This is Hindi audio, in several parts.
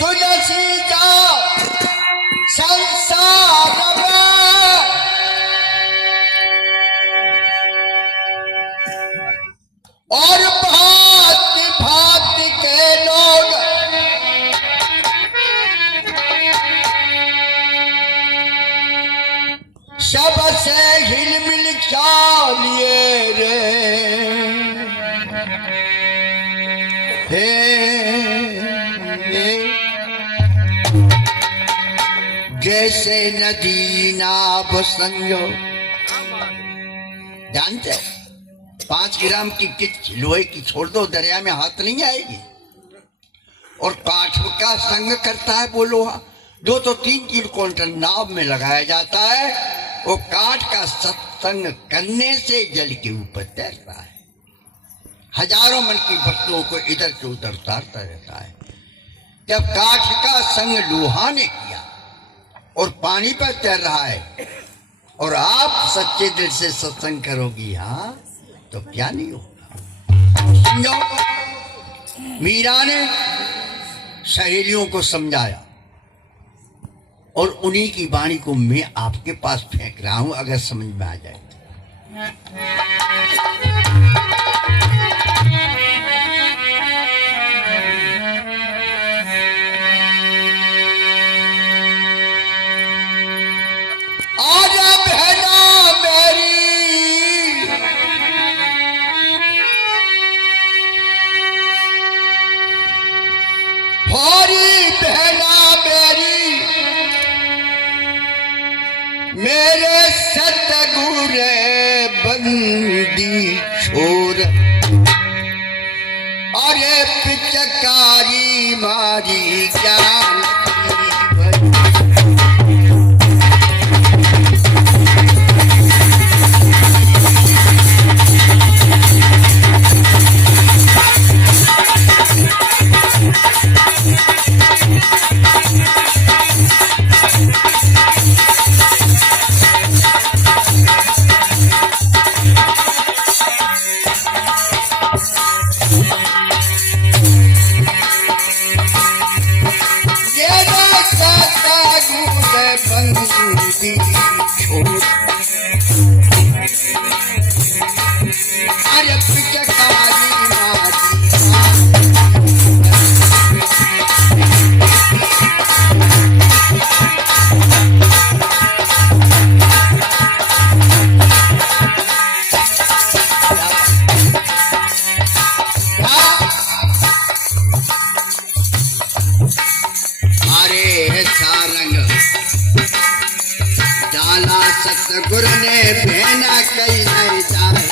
तुलसी जाओ संसार में और भांति भांति के लोग सबसे हिलमिल चालिए रे जैसे नदी नाव संजो। जानते 5 ग्राम की किच लोहे की छोड़ दो दरिया में हाथ नहीं आएगी। और काठ का संग करता है वो लोहा 2 तो 3 क्विंटल नाव में लगाया जाता है। वो काठ का सत्संग करने से जल के ऊपर तैरता है। हजारों मन की वस्तुओं को इधर से उधर उतारता रहता है। जब काठ का संग लोहा ने किया और पानी पर तैर रहा है और आप सच्चे दिल से सत्संग करोगी हाँ तो क्या नहीं होगा। समझो मीरा ने सहेलियों को समझाया और उन्हीं की वाणी को मैं आपके पास फेंक रहा हूं अगर समझ में आ जाए। आजा बहना मेरी होरी बहना मेरी मेरे सतगुर बंदी छोर अरे पिचकारी मारी ज्ञान अरे पिचकारी सतगुरु ने बहना कई नहीं जाए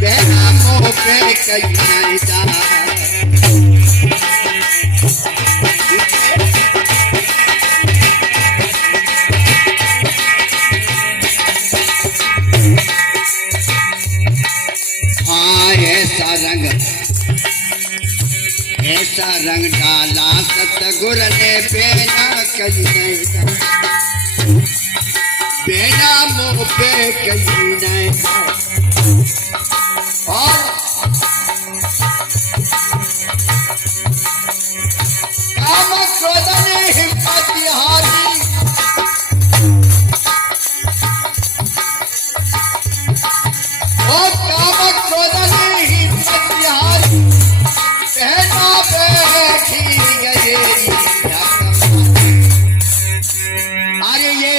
बहना मोह पे कई नहीं जाए। हाँ ऐसा रंग डाला सतगुरु ने बहना कई नहीं जाए बेना मोह पे कहीं नहीं। और काम क्रोध ने हिम्मत हारी और काम क्रोध ने हिम्मत हारी बहना बैठी गई। अरे ये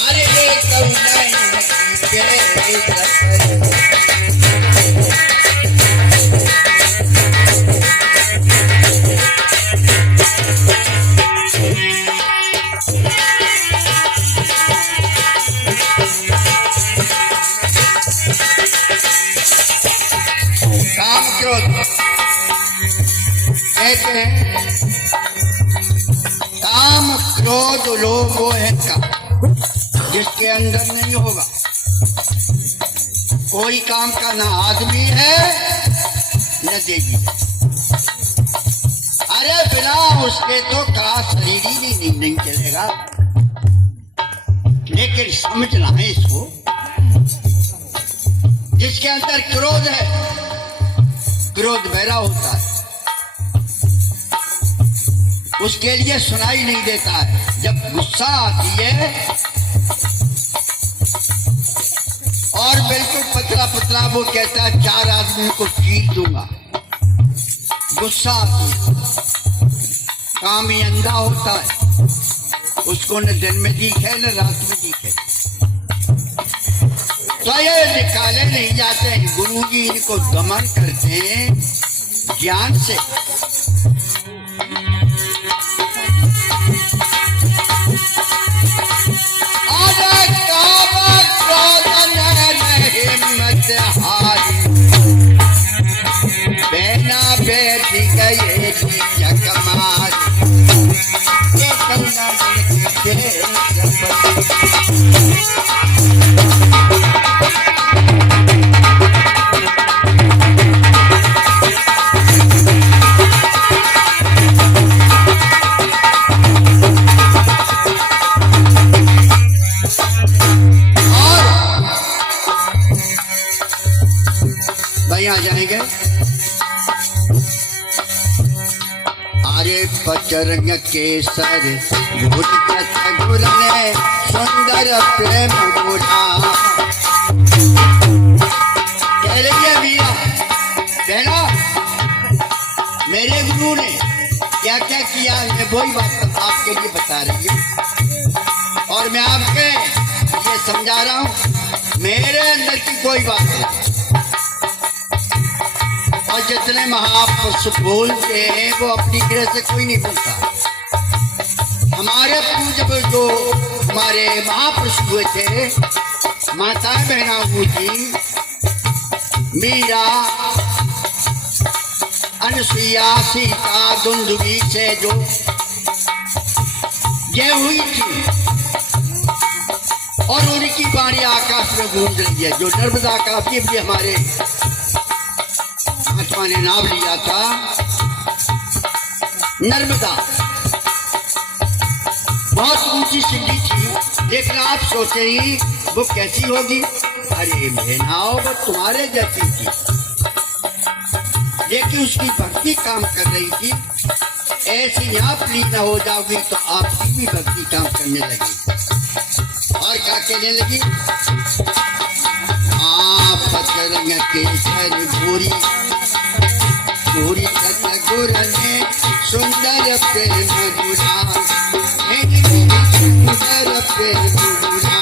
अरे कहते हैं काम क्रोध लोभ वो है का जिसके अंदर नहीं होगा कोई काम का ना आदमी है न देवी। अरे बिना उसके तो का शरीर ही नहीं चलेगा। लेकिन समझना है इसको, जिसके अंदर क्रोध है, क्रोध बहरा होता है, उसके लिए सुनाई नहीं देता है। जब गुस्सा आती है और बिल्कुल पतला पतला वो कहता है 4 आदमी को चीर दूंगा। गुस्सा आती है, काम ही अंधा होता है, उसको न दिन में दिखे न रात में दिखे। तो ये निकाले नहीं जाते हैं। गुरु जी इनको दमन करते हैं ज्ञान से। बहना बैठ गए चकमार आ जाएंगे। अरे पचरंग केसर गुर ने सुंदर प्रेम गुरा कह रही है भैया बहना, मेरे गुरु ने क्या क्या किया है वही बात आपके लिए बता रही हूँ और मैं आपके ये समझा रहा हूँ। मेरे अंदर की कोई बात नहीं। और जितने महापुरुष बोलते हैं वो अपनी गिरह से कोई नहीं बोलता। हमारे पूज्य जो हमारे महापुरुष हुए थे, माता बहना जी, मीरा, अनुसुईया, सीता, दुंदुभी से जो ये हुई थी और उनकी बाणी आकाश में गूंज रही है। जो नर्मदा का भी हमारे महात्मा ने नाम लिया था नर्मदा, बहुत ऊंची सिद्धि थी। लेकिन आप सोचे ही वो कैसी होगी? अरे बहनाओ वो तुम्हारे जैसी थी, लेकिन उसकी भक्ति काम कर रही थी। ऐसी आप लीन हो जाओगी तो आपकी भी भक्ति काम करने लगी। और क्या कहने लगी? आप पचरंग केसर गोरी गोरी सतगुर ने सुंदर प्रेम गुरा, सुंदर प्रेम गुरा।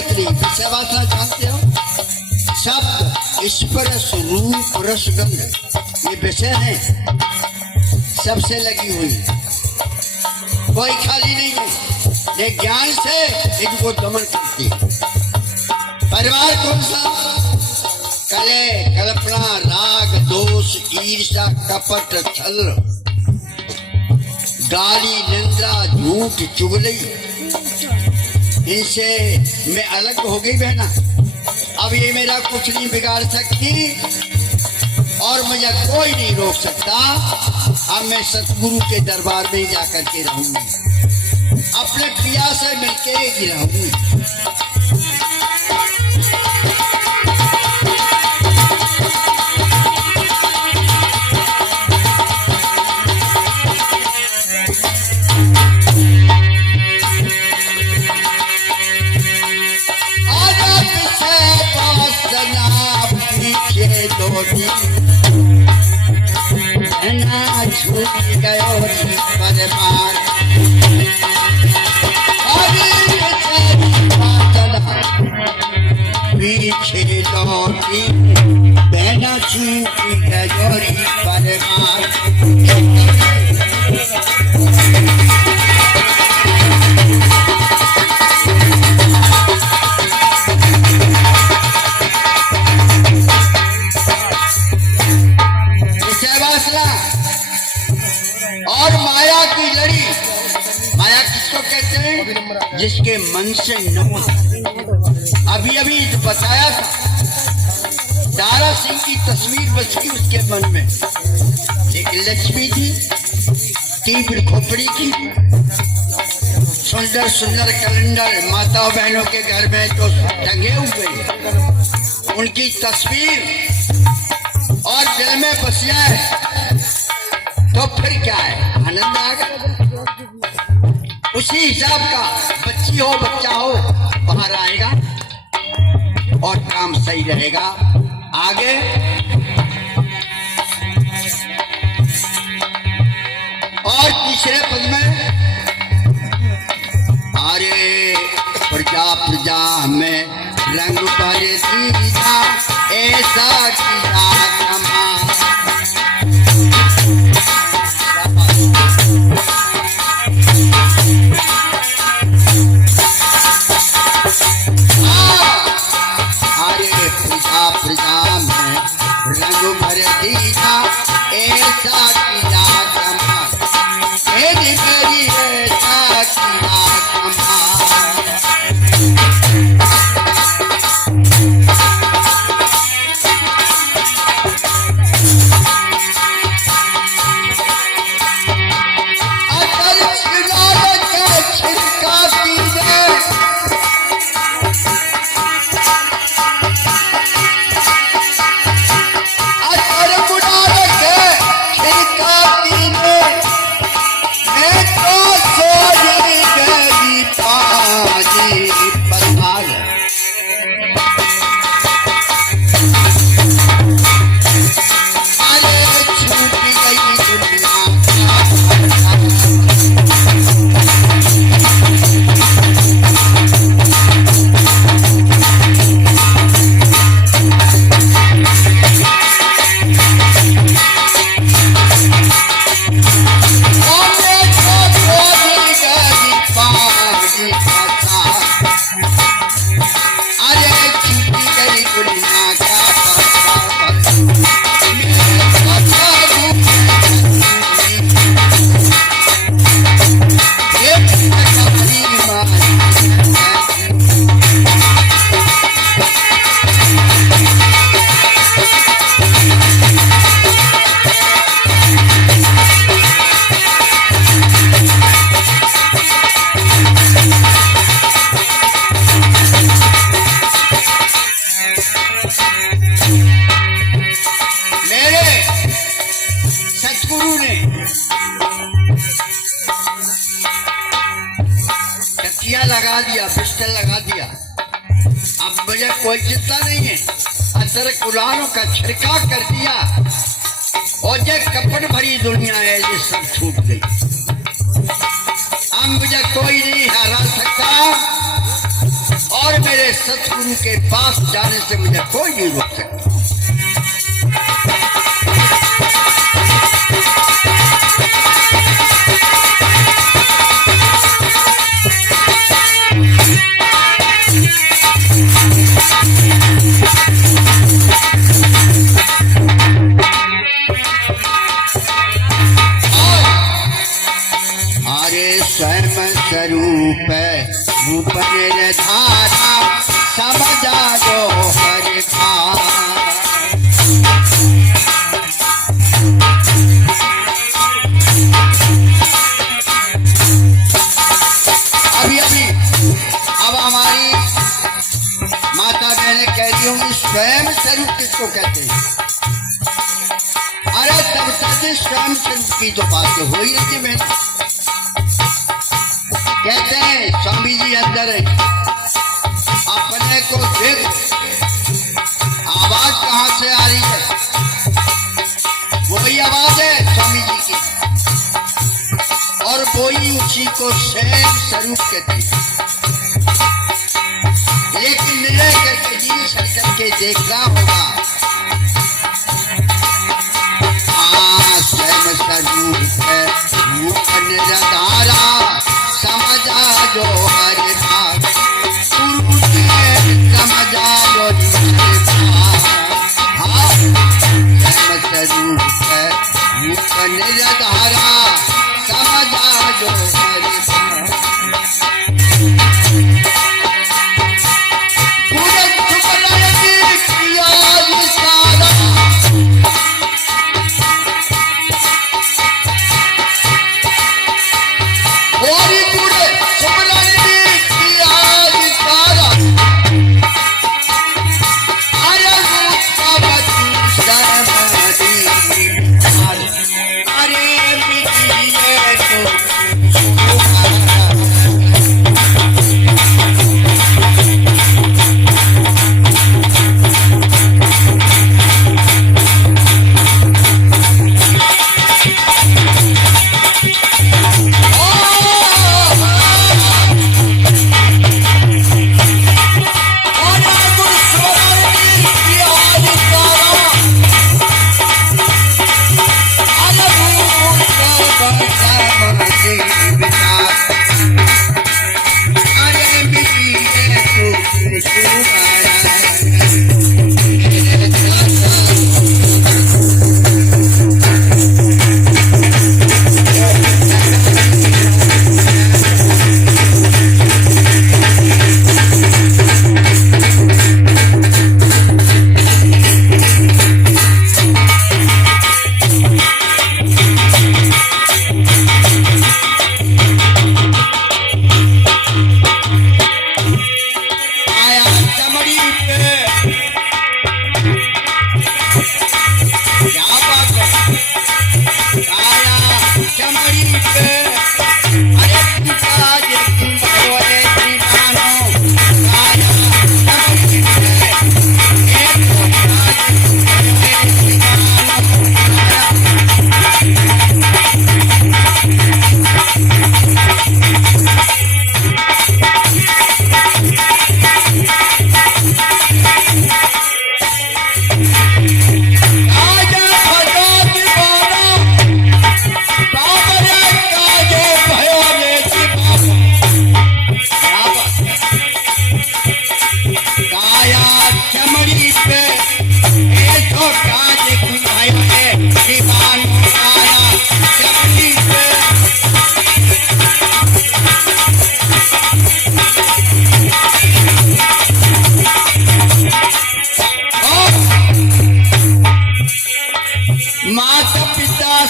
मतली विषय वासना जानते हो? शब्द, स्पर्श, रूप, रस, गंध ये विषय है, सबसे लगी हुई, कोई खाली नहीं है। ये ज्ञान से इनको दमन करती है। परिवार कौन सा? कले, कल्पना, राग, दोष, ईर्ष्या, कपट, छल, गाली, निंदा, झूठ, चुगली, इनसे मैं अलग हो गई बहना। अब ये मेरा कुछ नहीं बिगाड़ सकती और मुझे कोई नहीं रोक सकता। अब मैं सतगुरु के दरबार में जाकर के रहूंगी, अपने पिया से मिलके ही रहूंगी। छूट गयो परमार पीछे लौटी बहना छूट गयो परमार। और माया की लड़ी, माया किसको कहते हैं? जिसके मन से न हो। अभी अभी बताया था, दारा सिंह की तस्वीर बची उसके मन में, एक लक्ष्मी थी, तीव्र खोपड़ी की, सुंदर सुंदर कैलेंडर माता बहनों के घर में तो टंगे हुए, उनकी तस्वीर और दिल में बस जाए तो फिर क्या है, आनंद आ गया। उसी हिसाब का बच्ची हो बच्चा हो बाहर आएगा और काम सही रहेगा। आगे और तीसरे पद में, अरे प्रजा प्रजा में रंग भर दीजा ऐसा किया कमा। प्रजा में रंग भर दीजा ऐसा किया कमाल, मेरी मेरी ऐसा किया कमाल। अगर छिड़काव के छिड़का दीजिए, लगा दिया, पिस्टल लगा दिया, अब मुझे कोई चिंता नहीं है। असर कुरानों का छिड़काव कर दिया और ये कपट भरी दुनिया है, ये सब छूट गई। अब मुझे कोई नहीं हरा सकता और मेरे सतगुरु के पास जाने से मुझे कोई नहीं रोक सकता। स्वरूप रूप निर्धारा समझा जो हर अभी अब हमारी माता बहने कह रही होंगी स्वयं स्वरूप किसको कहते हैं? अरे तब तक स्वयं स्वरूप की जो बातें हो ही रहती बहन। कहते हैं स्वामी जी अंदर है, अपने को देख, आवाज कहां से आ रही है? वही आवाज है स्वामी जी की, और वही उसी को स्वयं स्वरूप कहते हैं। एक निर्णय करके जी सर करके देखना होगा। स्वयं स्वरूप है रूप निराधारा समझा जो हर भाग गुरु समझा जो स्वरूप है रूप निराधारा समझा जो हर भाग पूरे सुमरन की किया विचारा और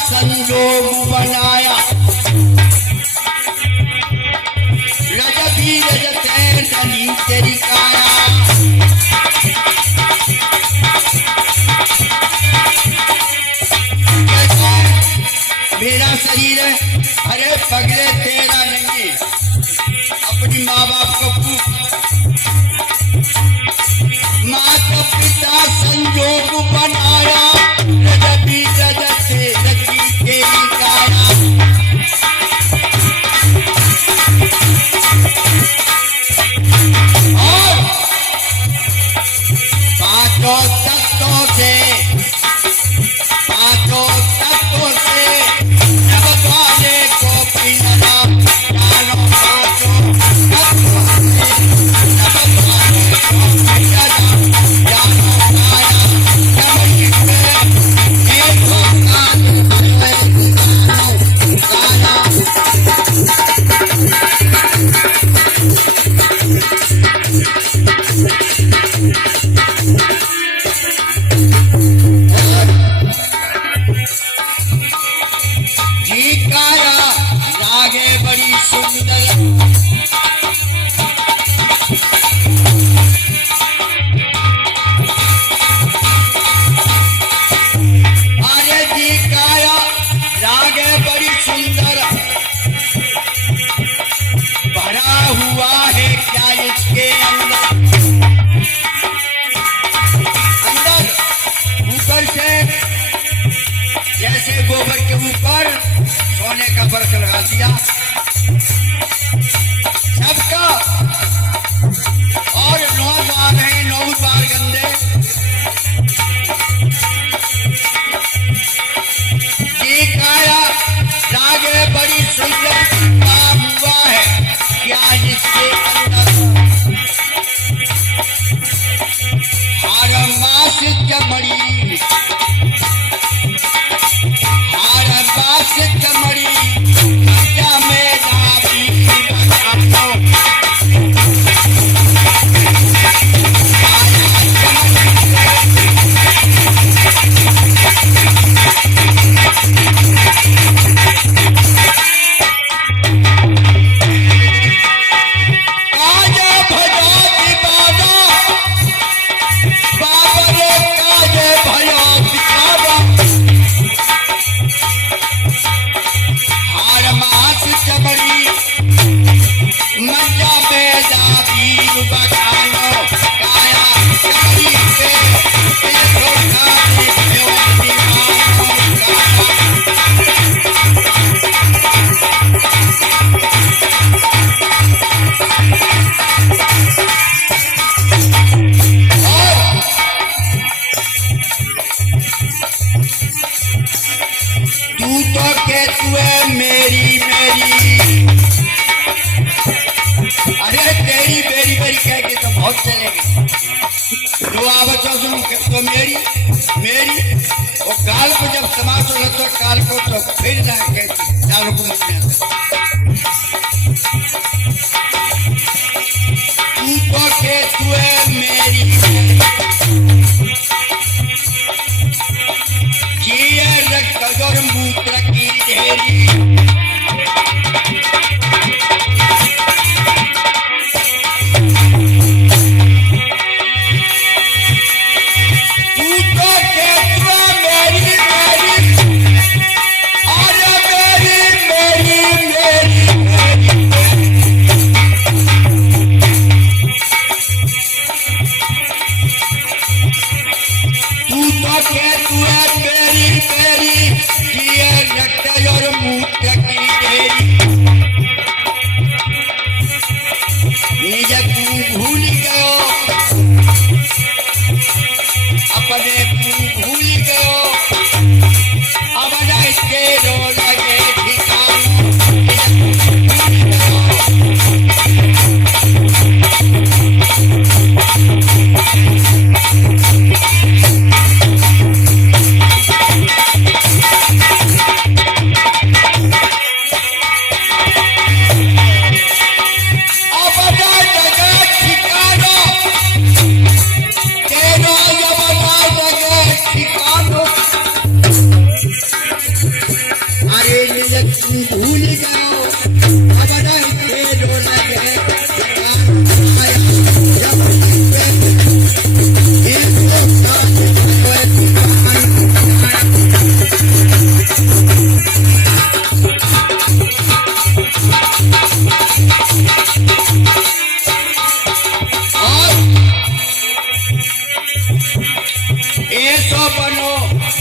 संजोग बनाया रजत ही रजत है धनी तेरी काया। मेरा शरीर है, अरे पगले तेरा नहीं है, अपनी माँ बाप को माता पिता संजोग बनाया रजत ही रजत है धनी तेरी काया। और गोबर के ऊपर सोने का फर्क लगा दिया सबका, और 9 द्वार हैं, 9 द्वार गंदे। ये काया लागे बड़ी सुंदर काम हुआ है, क्या इसके अंदर हर मास चमड़ी, हर मास चमड़ी क्या में दाबी बखानो। तो मेरी वो काल को जब समाज हो तो काल को तो फिर जाके चारों को मत में तू तो के तू है मेरी जिया रक्त और मूत्र की ढेरी।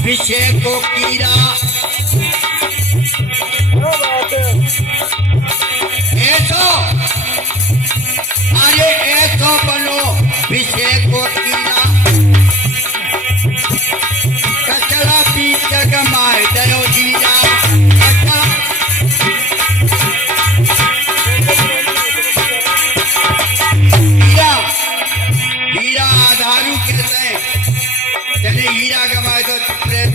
विषय को कीड़ा ऐसो, अरे ऐसो बनो विषय को कीड़ा कचरा पी जग मार दयो जीरा। हीरा हीरा आधारू कहते हैं, चले हीरा गवाए तो प्रेम,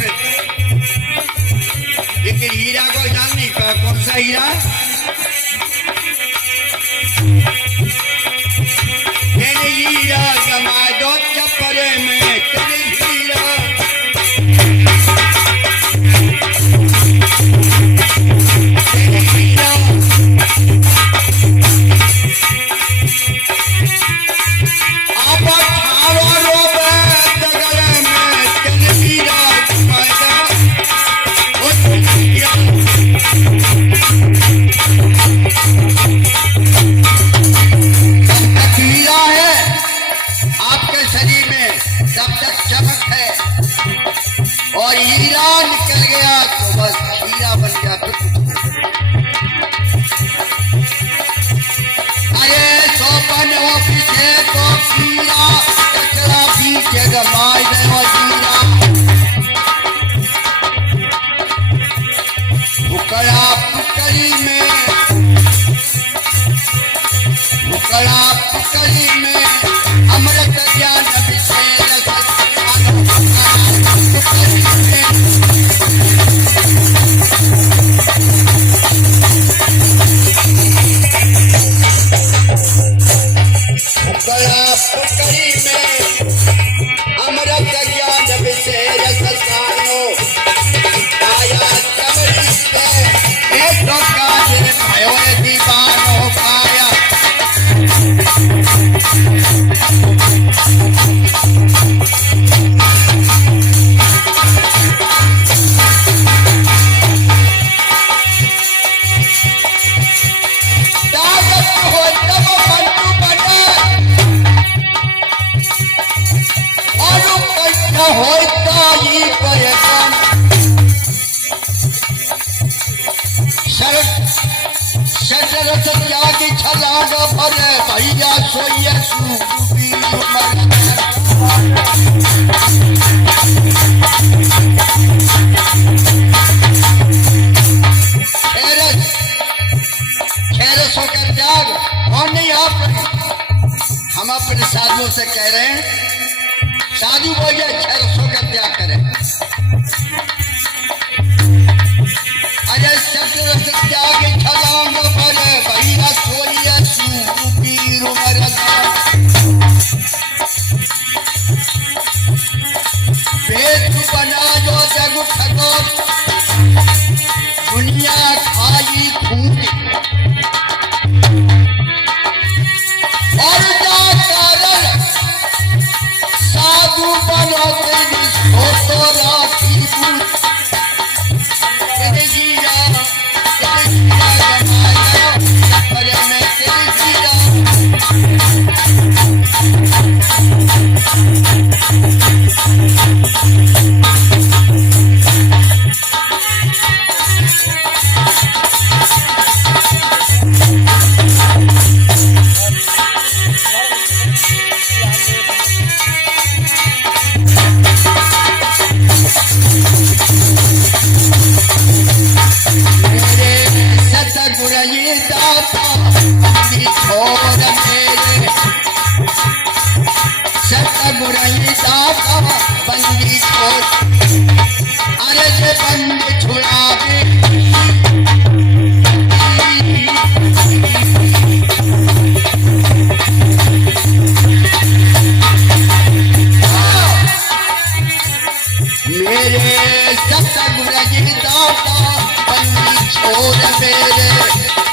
लेकिन हीरा को जान नहीं पाया कौन सा हीरा। चले हीरा गवाए दो चपरे में, चले हीरा चले हीरा आप ठावा रोबे दगले में, चले हीरा गवाए दो रस त्यागी छलांग भरे भैया सोइए सुबीर खेरस होकर त्याग और नहीं आप हम अपने साधुओं से कह रहे हैं साधु बोलिए खेरस होकर त्याग करें। अजय रस त्याग छलांग भरे भैया सोइए सुबीर वेद बना जो जग ठगोर दुनिया खाई खूब और कारण साधु बनो तो राखी तेरे जीरा जमाया पर मैं तेरे जीरा बंदी छोड़ अरे जे बंद छुड़ावे मेरे सतगुरु जी दाता बंदी छोड़ मेरे